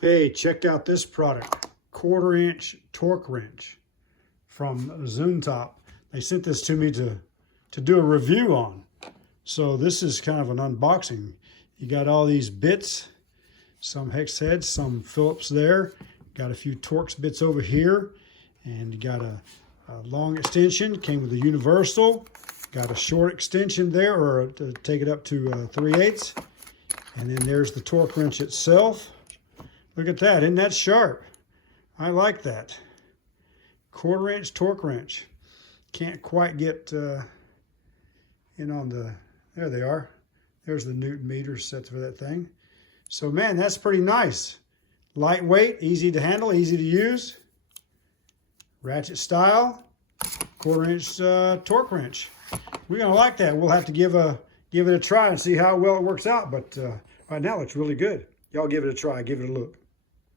Hey, check out this product, 1/4 inch torque wrench from Zoontop. They sent this to me to do a review on. So this is kind of an unboxing. You got all these bits, some hex heads, some Phillips there. Got a few Torx bits over here. And you got a long extension, came with a universal. Got a short extension there, or to take it up to 3/8. And then there's the torque wrench itself. Look at that, isn't that sharp? I like that. 1/4 inch torque wrench. Can't quite get in on the, there they are. There's the Newton meter set for that thing. So man, that's pretty nice. Lightweight, easy to handle, easy to use. Ratchet style, 1/4 inch torque wrench. We're gonna like that. We'll have to give it a try and see how well it works out. But right now it looks really good. Y'all give it a try, give it a look.